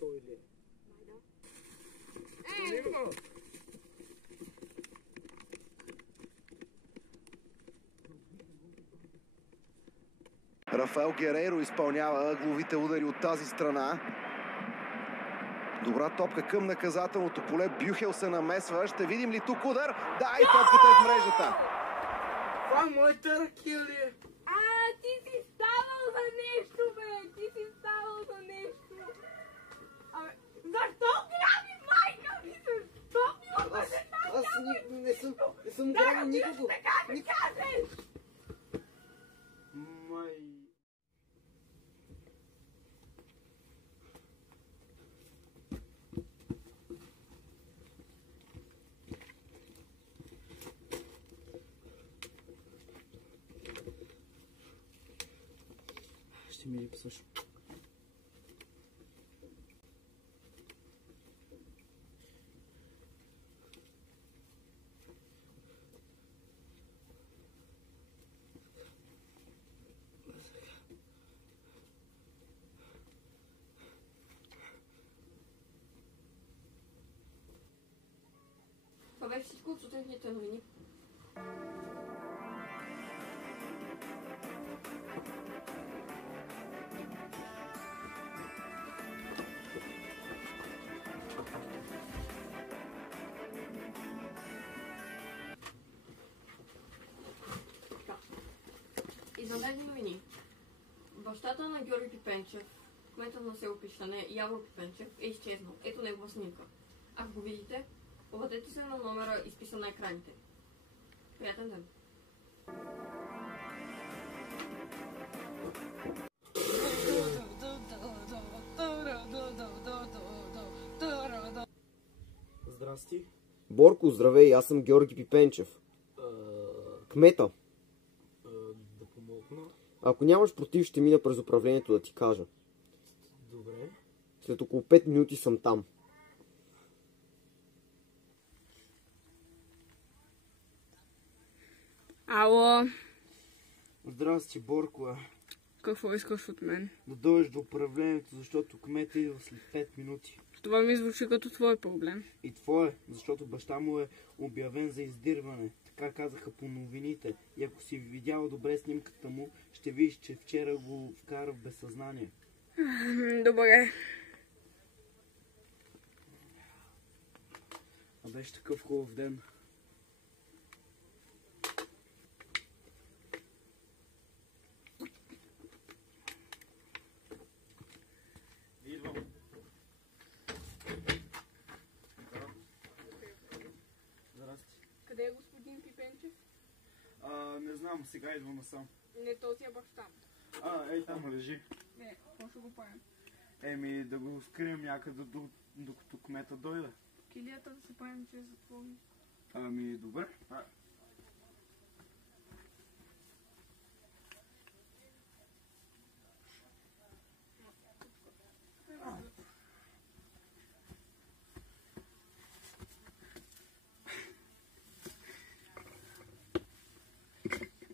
той ли? Рафаел Герейро изпълнява ъгловите удари от тази страна. Добра топка към наказателното поле. Бюхел се намесва. Ще видим ли тук удар? Да, и топката е в мрежата. Това е моята ръкия ли е? Ти си ставал за нещо, бе! Ти си ставал за нещо! Абе, защо граби майка ми? Защо ми обаждаш? Аз не съм грабил никого. Така ми кажеш! Май... Ще ми липсваш. Това беше всичко от сутринните новини. Извънредни новини. Бащата на Георги Пипенчев, кметът на село Пищане, Явор Пипенчев, е изчезнал. Ето негова снимка. Ако го видите, обадете се на номера, изписан на екраните. Приятен ден! Здрасти. Борко, здравей, аз съм Георги Пипенчев. Кмета. Да помогна. Ако нямаш против, ще мина през управлението да ти кажа. Добре. След около 5 минути съм там. Ало, Здрасти, Борко. какво искаш от мен? Да дойдеш до управлението, защото кмета идва след 5 минути. Това ми звучи като твой проблем. И твое, защото баща му е обявен за издирване. Така казаха по новините. И ако си видяла добре снимката му, ще видиш, че вчера го вкара в безсъзнание. Добре. А беше такъв хубав ден. Идвам. Здрасти. Къде е господин Пипенчев? Не знам, сега идвам насам. Не, този е баща. Ей там лежи. Не, какво ще го правим? Еми, да го скрием някъде, докато кмета дойде. Килията да се правим, че е затворен. Ами, добре.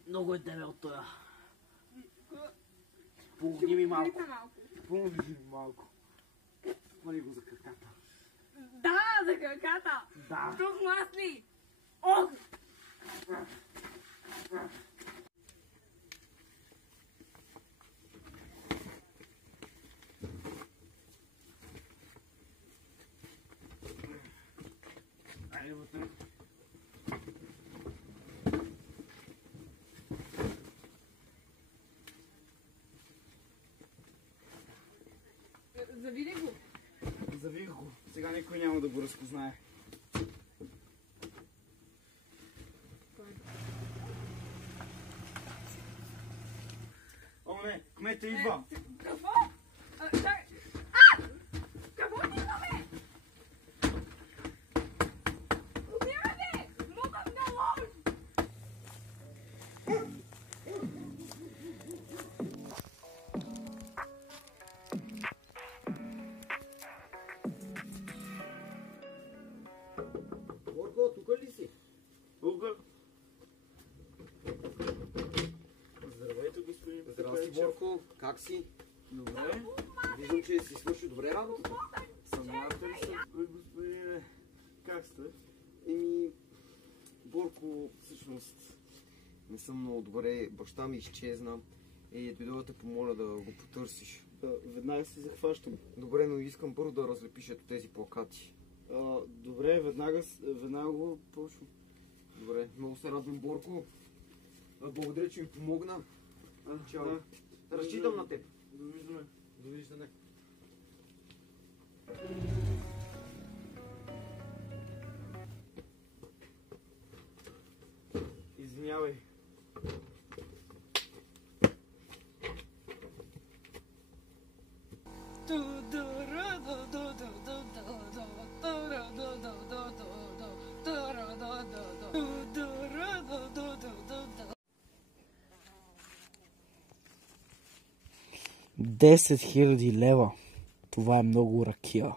Много е дебел тоя. Помогни ми малко. Помогни ми малко. Хвали го за краката. Да, за краката! Да. Тук масли! Ох! Айде вътре. Завиди го! Завих го. Сега никой няма да го разпознае. О, не! Кмета идва! Какво? Какво ти имаме? Умираме! Мога да лож! Борко, тук ли си? Тук. Здравейте, господин Здрасти, Пипенчев. Борко, как си? Добре. Виждам, че си свърши добре работата. Съмнявате ли се, господине? Как сте? Борко, всъщност не съм много добре. Баща ми изчезна и дойдох да те помоля да го потърсиш. Веднага се захващам. Добре, но искам първо да разлепиш ето тези плакати. Добре, веднага го почвам. Добре, много се радвам, Борко. Благодаря, че ми помогна. Чао. Разчитам на теб. Довиждане. Довиждане. Извинявай. $10,000. Това е много ракия.